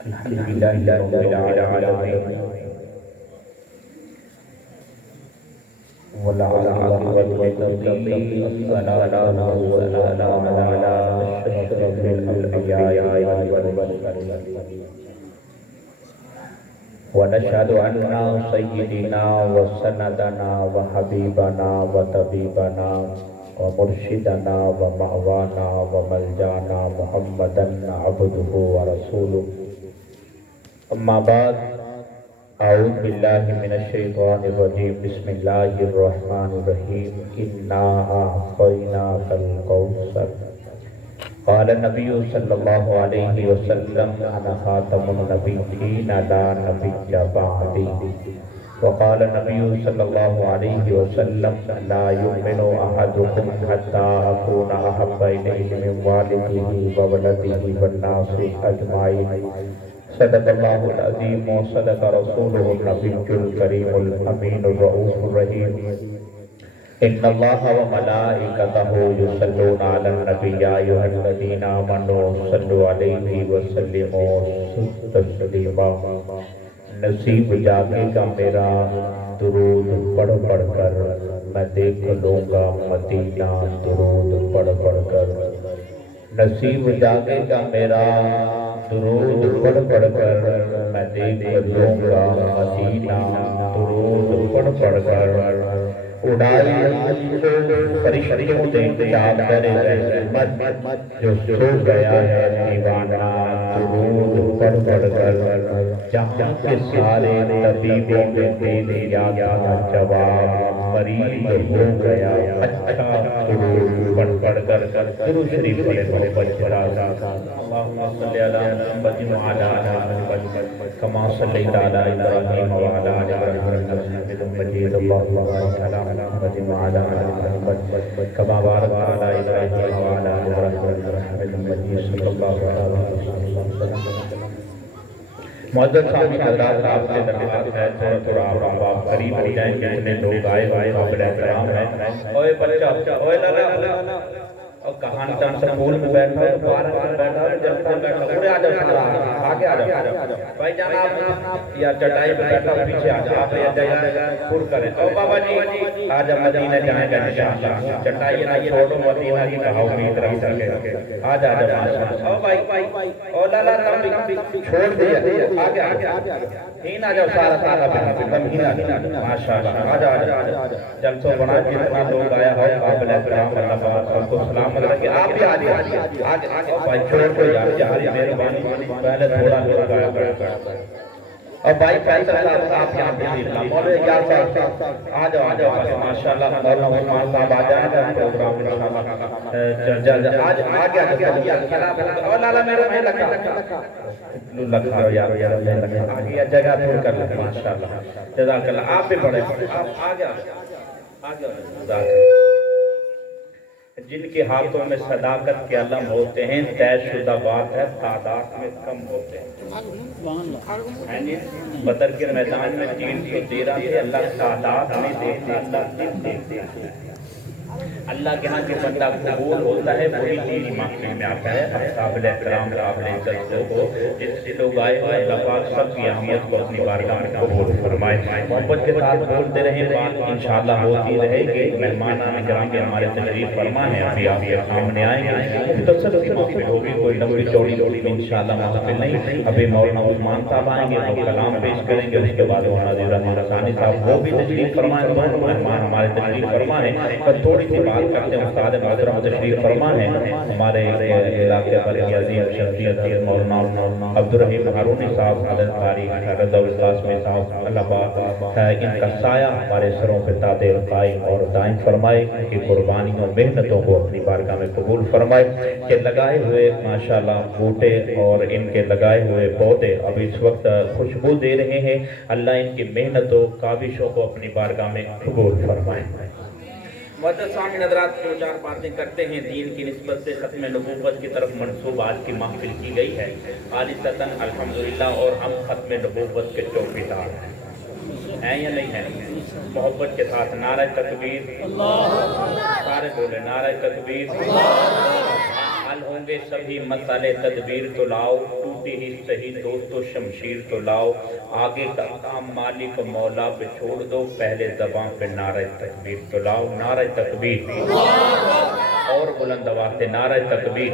الحمدللہ رب العالمین والعاقبۃ للمتقین والصلاۃ والسلام علی اشرف الانبیاء والمرسلین ونشهد ان سیدنا وسندنا وحبیبنا وطبیبنا ومرشدنا ومأوانا وملجانا محمدا عبده ورسوله اما بعد اعوذ باللہ من الشیطان الرجیم بسم اللہ الرحمن الرحیم انا اعطیناک الکوثر قال النبی صلی اللہ علیہ وسلم انا خاتم النبیین لا نبی بعدی وقال النبی صلی اللہ علیہ وسلم لا یؤمن احدکم حتی اکون احب الیہ من والدہ وولدہ والناس اجمعین صدق اللہ العظیم و صدق رسولہ النبی الکریم الامین الرؤوف الرحیم ان اللہ و ملائکتہ یصلون علی النبی یا ایھا الذین آمنوا صلوا علیہ وسلموا تسلیما نصیب جاگے گا میرا درود پڑھ پڑھ کر میں دیکھ لوں گا مدینہ درود پڑھ پڑھ کر نصیب جاگے گا میرا درود پڑھ پڑھ کر میں دیکھ لوں گا مدینہ درود پڑھ پڑھ کر اڑائی فرشتوں سے چادر رحمت جو سو گیا ہے دیوانہ درود پڑھ پڑھ کر جہاں کے سارے طبیبوں میں دے دیا تھا جواب مریض ہو گیا اچھا درود پڑھ پڑھ کر درود شریف پڑھے محبت چراغا اللہم صلی علی محمد وعلی آل محمد کما صلیت علی ابراہیم وعلی آل ابراہیم انک حمید مجید اللہم بارک علی محمد وعلی آل محمد کما بارکت علی ابراہیم وعلی آل ابراہیم انک حمید مجید صلی اللہ علیہ وسلم معزز صاحب حضرات آپ سے درخواست ہے تھوڑا آپ قریب ہو جائیں کہ اتنے لوگ آئے قابل احترام ہیں اوے بچہ اوے لالا اور کہان چاند سکول میں بیٹھا ہے پارک میں بیٹھا ہے جلد سے بیٹھا ہے آ جاؤ آگے آ جاؤ بھائی جان آپ یا چٹائی پہ بیٹھا پیچھے آ جاؤ آپ یہ جگہ پر کریں او بابا جی آج ہم مدینہ جائیں گے انشاءاللہ چٹائی نہ چھوڑو مدینہ کی کہاؤ کی طرف سکے آج آ جاؤ او بھائی او لالا تم چھوڑ دیا آگے ہین آ جاؤ سارا تم ہین آ جاؤ ماشاءاللہ آ جاؤ جب تو بنا جتنا لوگ آیا ہو قابل احترام اللہ پاک سب کو سلام مگر کہ آپ بھی آگے بھائی چھوڑ کو جاری مہربانی پہلے تھوڑا لوگ آیا کریں اور بھائی فیصل آپ یہاں پہ دیکھنا مولوی اجاز صاحب آ جاؤ ماشاءاللہ مولانا عثمان صاحب آ جائیں گا پروگرام انشاءاللہ آج آگے اور لالا میرے میں لکھا یار آگے جگہ پھر کر لیں ماشاءاللہ جزاک اللہ آپ بھی پڑھیں آگے جن کے ہاتھوں میں صداقت کے علم ہوتے ہیں طے شدہ بات ہے تعداد میں کم ہوتے ہیں بدر کے میدان میں 313 تھے اللہ تعداد میں دیکھتے اللہ دن دیکھتے اللہ کے ہاں جو بندہ قبول ہوتا ہے وہی تیری مانگنے میں آتا ہے قابل احترام قابل عزت کو جس سے لوگ آئے ہیں اللہ پاک سب کی اہمیت کو اپنی بارگاہ میں قبول فرمائے محبت کے ساتھ بولتے رہیں بات انشاءاللہ ہوتی رہے گی مہمان کرام کے ہمارے تشریف فرما ہیں ابھی آپ کے سامنے آئیں گے مختصر سی محفل ہوگی کوئی لمبی چوڑی انشاءاللہ محفل نہیں ابھی مولانا عثمان صاحب آئیں گے وہ کلام پیش کریں گے اس کے بعد مولانا نذیر ثانی صاحب وہ بھی تشریف فرمائیں دونوں مہمان ہمارے تشریف فرما ہیں پر تھوڑی سی بات کرتے ہیں استاد محترم تشریف فرما ہیں ہمارے علاقے پر عظیم شخصیت مولانا عبدالرحیم ہارونی صاحب حضرت قاری حضرت القاسمی صاحب اللہ پاک ان کا سایہ ہمارے سروں پہ دائر قائم اور دائم فرمائے کہ قربانیوں محنتوں کو اپنی بارگاہ میں قبول فرمائے کہ لگائے ہوئے ماشاءاللہ بوٹے اور ان کے لگائے ہوئے پودے اب اس وقت خوشبو دے رہے ہیں اللہ ان کی محنتوں کاوشوں کو اپنی بارگاہ میں قبول فرمائے معزز سامعین حضرات دو چار باتیں کرتے ہیں دین کی نسبت سے ختم نبوت کی طرف منسوب آج کی محفل کی گئی ہے خالصتاً الحمدللہ اور ہم ختم نبوت کے چوکیدار ہیں یا نہیں ہیں محبت کے ساتھ نعرہ تکبیر سارے بولے نعرہ تکبیر حل ہوں گے سبھی مسئلے تدبیر تو لاؤ، ٹوٹی ہی صحیح دوستو شمشیر تو لاؤ، آگے کا کام مالک مولا پہ چھوڑ دو، پہلے زبان پہ نعرہ تکبیر تو لاؤ، نعرہ تکبیر اور بلند آواز سے نعرہ تکبیر۔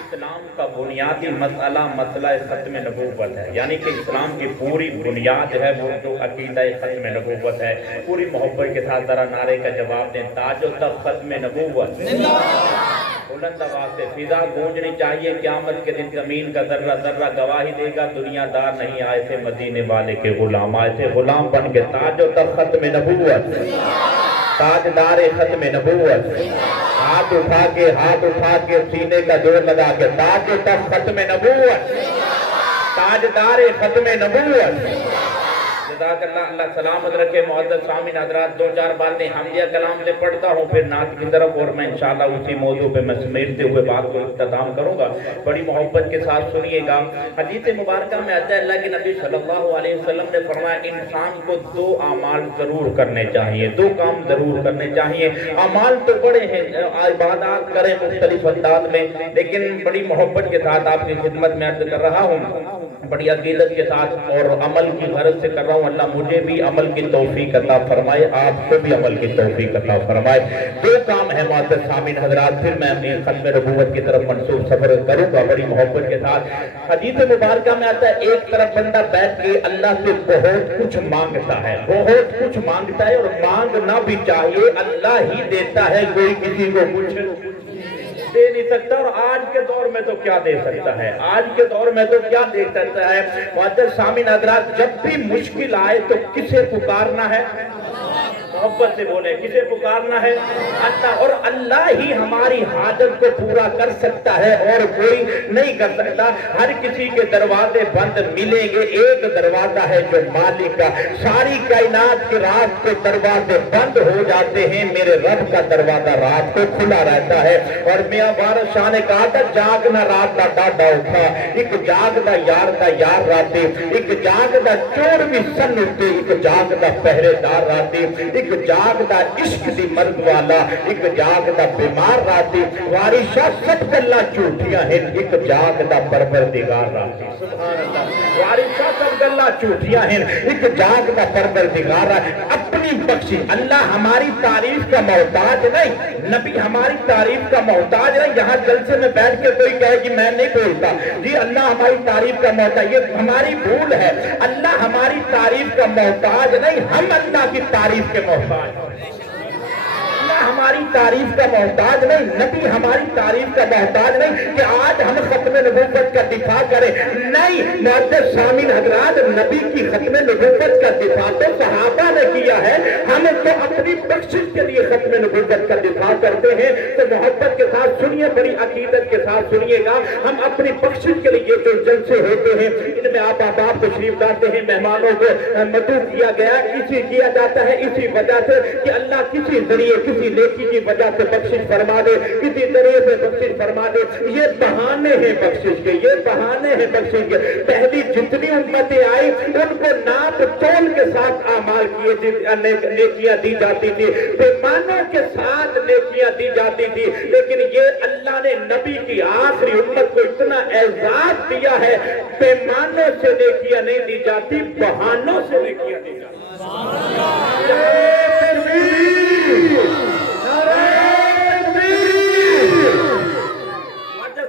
اسلام کا بنیادی مسئلہ ختم نبوت ہے، یعنی کہ اسلام کی پوری بنیاد ہے وہ جو عقیدہ ختم نبوت ہے۔ پوری محبت کے ساتھ ذرا نعرے کا جواب دیں، تاج و تخت ختم نبوت، بلند آواز سے فضا گونجنی چاہیے، قیامت کے دن زمین کا ذرہ ذرہ گواہی دے گا، دنیا دار نہیں آئے تھے مدینے والے کے غلام، آئے تھے غلام بن کے، تاج و تخت ختم نبوت، تاجدار ختم نبوت، ہاتھ اٹھا کے سینے کا جوڑ لگا کے، تاج و تخت ختم نبوت، تاجدار ختم نبوت۔ جزاک اللہ، اللہ سلامت رکھے۔ معزز سامعین حضرات، دو چار باتیں حمدیہ کلام سے پڑھتا ہوں، پھر نعت کی طرف، اور میں انشاءاللہ اسی موضوع پہ میں سمیٹتے ہوئے بات کو اختتام کروں گا۔ بڑی محبت کے ساتھ سنیے گا۔ حدیث مبارکہ میں آتا ہے اللہ کے نبی صلی اللہ علیہ وسلم نے فرمایا انسان کو دو اعمال ضرور کرنے چاہیے، دو کام ضرور کرنے چاہیے۔ اعمال تو بڑے ہیں، عبادات کریں مختلف انداز میں، لیکن بڑی محبت کے ساتھ آپ کی خدمت میں عرض کر رہا ہوں، بڑی عقیدت کے ساتھ اور عمل کی غرض سے کر رہا ہوں۔ اللہ مجھے بھی عمل کی توفیق عطا فرمائے، آپ کو بھی عمل کی توفیق عطا فرمائے۔ دو کام ہیں معزز سامعین حضرات، پھر میں اپنی ختم نبوت کی طرف منسوب سفر کروں گا بڑی محبت کے ساتھ۔ حدیث مبارکہ میں آتا ہے ایک طرف بندہ بیٹھ کے اللہ سے بہت کچھ مانگتا ہے، بہت کچھ مانگتا ہے، اور مانگنا بھی چاہیے، اللہ ہی دیتا ہے، کوئی کسی کو کچھ دے نہیں سکتا۔ اور آج کے دور میں تو کیا دے سکتا ہے، آج کے دور میں تو کیا دے سکتا ہے۔ معزز سامعین حضرات، جب بھی مشکل آئے تو کسے پکارنا ہے؟ محبت سے بولے، کسے پکارنا ہے؟ اللہ، اور اللہ ہی ہماری حاجت کو پورا کر سکتا ہے اور کوئی نہیں کر سکتا۔ ہر کسی کے دروازے بند ملیں گے، ایک دروازہ ہے جو مالک کا، ساری کائنات کے رات کے دروازے بند ہو جاتے ہیں، میرے رب کا دروازہ رات کو کھلا رہتا ہے۔ اور میاں وارث شاہ نے کہا تھا جاگنا رات دا ڈاڈا اٹھا، ایک جاگدا یار دا یار راتے، ایک جاگدا چور بھی سن اٹھتے، ایک جاگدا پہرے دار راتے، ایک جاگدا عشق دی مرد والا، ایک جاگدا بیمار راتے، وارث شاہ سب گلاں جھوٹیاں ہیں، ایک جاگدا پروردگار راتے۔ سبحان اللہ، وارث شاہ سب گلاں جھوٹیاں ہیں، ایک جاگدا پروردگار راتے۔ اپنی بخشی، اللہ ہماری تعریف کا محتاج نہیں، نبی ہماری تعریف کا محتاج نہیں۔ یہاں جلسے میں بیٹھ کے کوئی کہے کہ میں نہیں بولتا، جی اللہ ہماری تعریف کا محتاج، یہ ہماری بھول ہے۔ اللہ ہماری تعریف کا محتاج نہیں، ہم اللہ کی تعریف کے محتاج۔ اللہ ہماری تعریف کا محتاج نہیں، نبی ہماری تعریف کا محتاج نہیں کہ آج ہم ختم نبوت کا دفاع کریں، نہیں۔ معزز سامعین حضرات، نبی کی ختم نبوت کا دفاع تو صحابہ نے کیا ہے، ہم تو اپنی بخشش کے لیے ختم نبوت کا دفاع کرتے ہیں۔ تو محبت کے ساتھ سنیے، بڑی عقیدت کے ساتھ سنیے گا۔ ہم اپنی بخشش کے لیے جو جلسے ہوتے ہیں ان میں آپ احباب تشریف لاتے ہیں، مہمانوں کو مدعو کیا گیا، اسی کیا جاتا ہے اسی وجہ سے کہ اللہ کسی ذریعے کسی نیکی کی وجہ سے بخشش فرما دے، کسی ذریعے سے بخشش فرما دے۔ یہ بہانے ہیں بخشش کے، یہ بہانے ہیں بخشش کے۔ پہلی جتنی امتیں آئی ان کو ناپ تول کے ساتھ اعمال کیے نیکیاں دی جاتی تھی، پیمانوں کے ساتھ نیکیاں دی جاتی تھی، لیکن یہ اللہ نے نبی کی آخری امت کو اتنا اعزاز دیا ہے، پیمانوں سے نیکیاں نہیں دی جاتی، بہانوں سے نیکیاں دی جاتی۔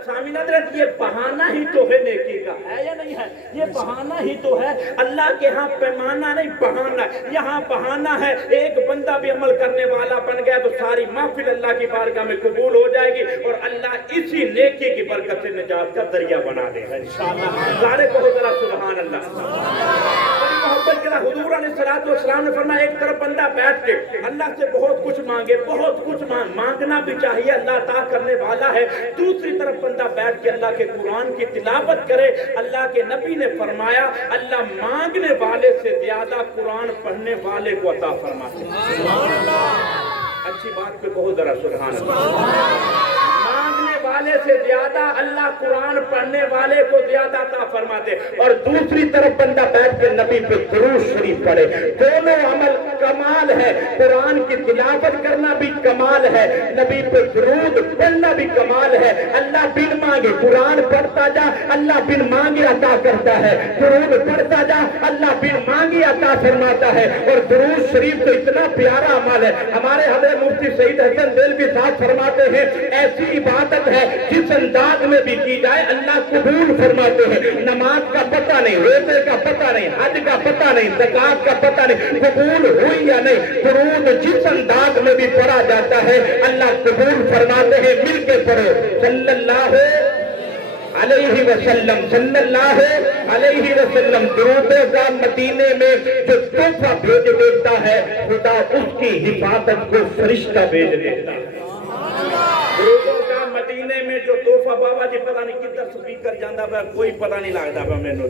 سامعین حضرت، یہ بہانہ ہی تو ہے نیکی کا، ہے یا نہیں ہے؟ یہ بہانہ ہی تو ہے، اللہ کے ہاں پیمانہ نہیں بہانہ، یہاں بہانہ ہے۔ ایک بندہ بھی عمل کرنے والا بن گیا تو ساری محفل اللہ کی بارگاہ میں قبول ہو جائے گی، اور اللہ اسی نیکی کی برکت سے نجات کا ذریعہ بنا دے گا انشاءاللہ۔ سارے کہو ذرا سبحان اللہ۔ محبت کے ساتھ حضور علیہ السلام نے فرمایا ایک طرف بندہ بیٹھ کے اللہ سے بہت کچھ مانگے، بہت کچھ مانگنا بھی چاہیے، اللہ عطا کرنے والا ہے۔ دوسری طرف بندہ بیٹھ کے اللہ کے قرآن کی تلاوت کرے۔ اللہ کے نبی نے فرمایا اللہ مانگنے والے سے زیادہ قرآن پڑھنے والے کو عطا فرماتے ہیں۔ اچھی بات پہ کہو ذرا سبحان اللہ۔ مانگنے والے سے زیادہ اللہ قرآن پڑھنے والے کو زیادہ عطا فرماتے، اور دوسری طرف بندہ بیٹھ کے نبی پہ درود شریف پڑھے، دونوں عمل کما کمال ہے، قرآن کی تلاوت کرنا بھی کمال ہے، نبی پہ درود پڑھنا بھی کمال ہے۔ اللہ بن مانگے قرآن پڑھتا جا، اللہ بن مانگے عطا کرتا ہے، درود پڑھتا جا، اللہ بن مانگے عطا فرماتا ہے۔ اور درود شریف تو اتنا پیارا عمل ہے، ہمارے حضرت مفتی سعید حسن دہلوی صاحب فرماتے ہیں ایسی عبادت ہے جس انداز میں بھی کی جائے اللہ قبول فرماتے ہیں۔ نماز کا پتہ نہیں، روزے کا پتہ نہیں، حج کا پتہ نہیں، زکات کا پتہ نہیں، قبول ہوئی یا نہیں، درود جس انداز میں بھی پڑھا جاتا ہے اللہ قبول فرماتے ہیں۔ مل کے پڑھو صلی اللہ علیہ وسلم، صلی اللہ علیہ وسلم۔ درود کا مدینے میں جو تحفہ بھیج دیتا ہے خدا اس کی حفاظت کو فرشتہ بھیج دیتا ہے۔ درودوں کا مدینے میں جو تحفہ، بابا جی پتہ نہیں کدھر سپیکر جاندہ ہے، کوئی پتہ نہیں لگتا ہے میں نے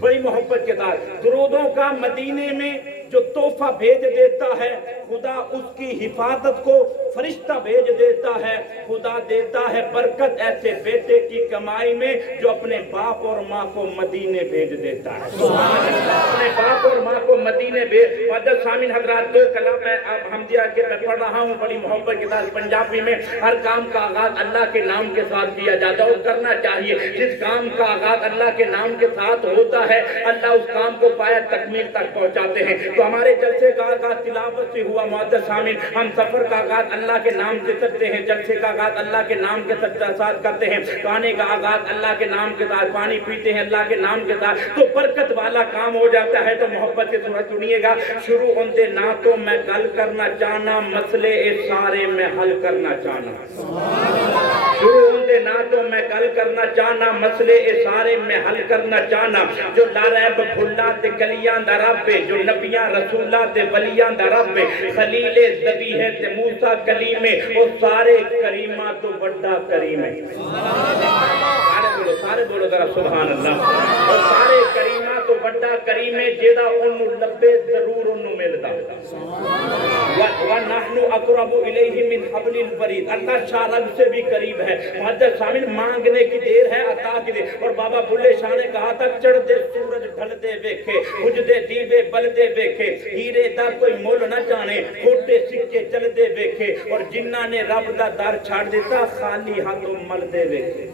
بڑی محبت کے ساتھ۔ درودوں کا مدینے میں جو تحفہ بھیج دیتا ہے خدا اس کی حفاظت کو فرشتہ بھیج دیتا ہے۔ خدا دیتا ہے برکت ایسے بیٹے کی کمائی میں جو اپنے باپ اور ماں کو مدینے بھیج دیتا ہے۔ اپنے باپ اور ماں کو مدینے بھیج۔ معزز سامعین حضرات، دو کلام میں حمدیہ کے میں پڑھ رہا ہوں بڑی محبت کے ساتھ۔ پنجابی میں ہر کام کا آغاز اللہ کے نام کے ساتھ کیا جاتا ہے اور کرنا چاہیے۔ جس کام کا آغاز اللہ کے نام کے ساتھ ہوتا ہے اللہ اس کام کو پایا تکمیل تک پہنچاتے ہیں۔ تو ہمارے جلسے کا آغاز تلاوت سے ہوا معزز سامعین، ہم سفر کا آغاز اللہ کے نام سے کرتے ہیں، جلسے کا آغاز اللہ کے نام کے ساتھ کرتے ہیں، کھانے کا آغاز اللہ کے نام کے ساتھ، پانی پیتے ہیں اللہ کے نام کے ساتھ، تو برکت والا کام ہو جاتا ہے۔ تو محبت سے سنیے گا، شروع ہوندے نہ تو میں گل کرنا چاہنا، مسئلے سارے میں حل کرنا چاہنا۔ شروع ہوندے نہ تو میں گل کرنا چاہنا، مسئلے سارے میں حل کرنا چاہنا۔ جو لاریب بھلا تے گلیاں دا رب، جو نبیاں رسولاں تے ولیاں دا رب، خلیل ذبیح تے موسیٰ کلیم، وہ سارے کریماں تو بڑا کریم ہے۔ سارے بولو ذرا سبحان اللہ۔ وہ سارے کریماں تو بڑا کریم ہے، جیڑا انہوں لبے ضرور انہوں ملدا۔ وَنَحْنُ أَقْرَبُ إِلَيْهِ مِنْ حَبْلِ الْوَرِيدِ، اللہ شاہ رب سے بھی قریب ہے۔ معزز سامعین، مانگنے کی دیر ہے عطا کی دیر۔ اور بابا بلے شاہ نے کہا تھا چڑھتے سورج ڈھلتے ویکھے، بجھدے دیوے بلدے ویکھے، ہیرے دا کوئی مول نہ جانے، کھوٹے سکے چلدے ویکھے، اور جنہاں نے رب دا در چھاڑ دیتا خالی ہاتھوں ملدے ویکھے۔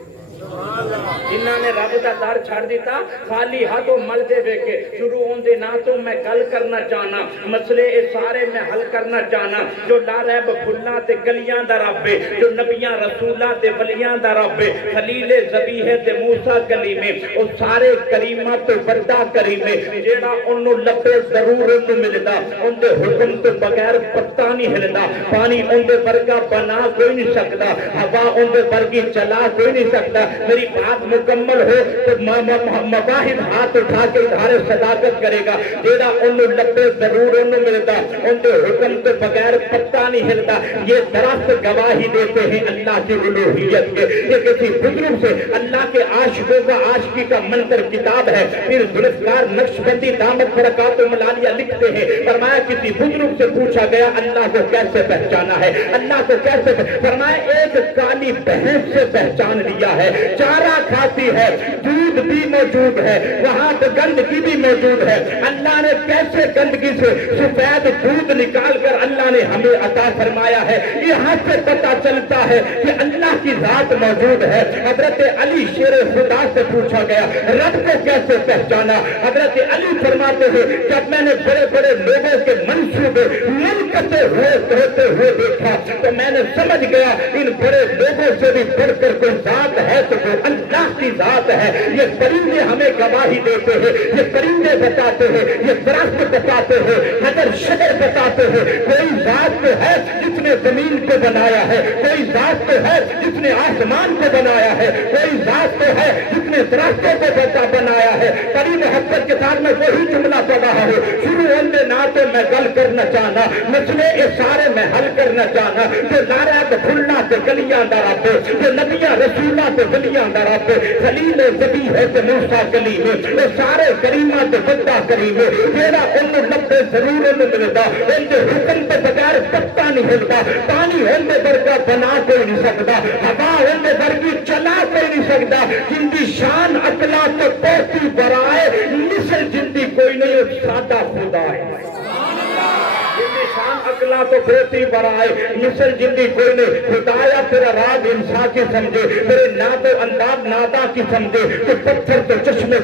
جنہاں نے رب دا در چھاڑ دیتا خالی ہاتھوں ملدے ویکھے۔ شروع ہوندے نہ تو میں گل کرنا چاہنا، مسئلے سارے میں حل کرنا چاہنا۔ جو لاریب بھلا تے گلیاں دا رب، جو نبیاں رسولاں تے ولیاں دا رب، خلیل ذبیح تے موسیٰ کلیم، وہ سارے کریماں تو بڑا کریم، جیڑا انہوں لبے ضرور انہوں ملدا، ان دے حکم تو بغیر پتہ نہیں ہلدا، پانی ان دے ورگا بنا کوئی نہیں سکتا، ہوا ان دے ورگی چلا کوئی نہیں سکتا۔ میری بات مکمل ہو تو مواہب ہاتھ اٹھا کے اظہار صداقت کرے گا، جیڑا انہوں لبے ضرور انہوں ملدا، ان دے حکم تو بغیر پتہ نہیں ہلدا۔ یہ درخت گواہی دیتے ہیں اللہ کی الوہیت کے۔ یہ کسی بزرگ سے اللہ کے عاشقوں کا عاشقی کا منظر کتاب ہے، پھر ذوالفقار نقشبندی دامت برکات ملالیہ لکھتے ہیں، فرمایا کسی بزرگ سے پوچھا گیا اللہ کو کیسے پہچانا ہے، اللہ کو کیسے فرمایا ایک کالی بھینس سے پہچان لیا ہے، چارہ کھاتی ہے، دودھ بھی موجود ہے، وہاں تو گندگی بھی موجود ہے، اللہ نے کیسے گندگی سے سفید دودھ نکال کر اللہ نے ہمیں عطا فرمایا ہے۔ یہاں سے پتہ چلتا ہے کہ اللہ کی ذات موجود ہے۔ حضرت علی شیر خدا سے پوچھا گیا رب کو کیسے پہچانا، حضرت علی فرماتے ہیں جب میں نے بڑے بڑے لوگوں کے منصوبے منقطع ہوتے ہوئے دیکھا تو میں نے سمجھ گیا ان بڑے لوگوں سے بھی بڑھ کر کوئی ذات ہے تو وہ اللہ کی ذات ہے۔ یہ پرندے ہمیں گواہی دیتے ہیں، یہ پرندے بتاتے ہیں، یہ درخت بتاتے ہیں، حجر شجر بتاتے ہیں کوئی ذات تو ہے جس نے زمین کو بنایا ہے، کوئی ذات تو ہے جس نے آسمان کو بنایا ہے، کوئی ذات تو ہے جس نے درختوں کو بنایا ہے۔ بڑی محبت کے ساتھ میں وہی جملہ پڑھ رہا ہوں، شروع ہونے نہ تو میں گل کرنا چاہنا، مسئلے سارے میں حل کرنا چاہنا۔ جو لاریب بھلا تے گلیاں دا رب، جو نبیاں رسولاں تے ولیاں دا رب، خلیل ذبیح تے موسیٰ کلیم، وہ سارے کریماں تے بڑا کریم، جیڑا انہوں لبے ضرور انہوں ملدا، ان دے حکم تے بغیر پتہ نہیں ہلدا، پانی ان دے ورگا بنا کوئی نہیں سکدا، ہوا ان دے ورگی چلا کوئی نہیں سکدا، جن دی شان اقلا تو پوتی برائے مثل جن دی کوئی نہیں، سادہ خدا ہے۔ رونا تو بہت ہی بڑا ہے، مثل جندی کوئی نے خدایا تیرا راج انسان کی سمجھے، تیرے ناد و انداز نادا کی سمجھے، تو پتھر تو چشمے